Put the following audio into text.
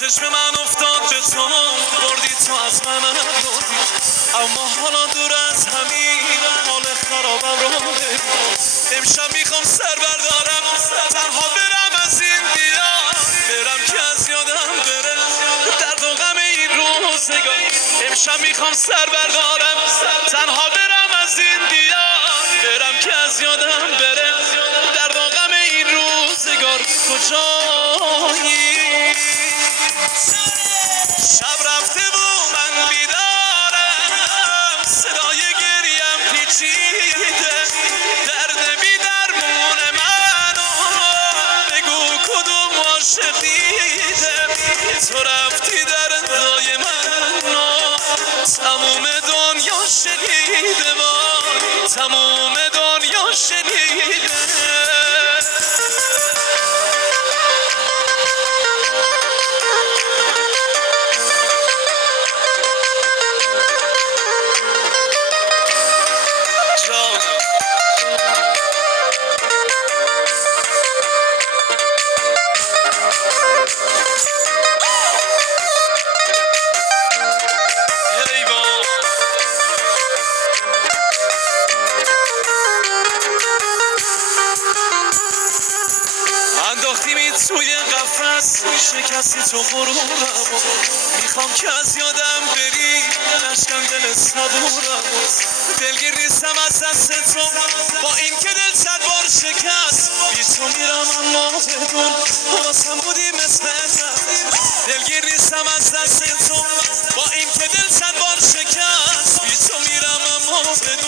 چشم من افتاد به تو، بردی تو از من بردی، اما حالا دور از همین حال خرابم رو ببین. امشب میخوام سر بردارم، تنها برم از این دیار، برم که از یادم بره درد و غم این روزگار. امشب میخوام سر بردارم، تنها برم از این دیار، برم که از یادم بره درد و غم این روزگار. کجایی؟ شب رفته و من بیدارم، صدای گریم پیچیده، درد بی درمون منو بگو کدوم عاشق دیده. تو رفتی دردای منو تموم دنیا شنیده، وای تموم دنیا شنیده. انداختیمی توی قفس، شکستی تو غرورم، میخوام که از یادم بری، نشکن دل صبورم. دلگیر نیستم از دست تو، با این که دل صد بار شکست، بی تو میرم اما بدون واسم بودی مثل دلگیر نیستم از دست تو، با این که دل صد بار شکست، بی تو میرم اما بدون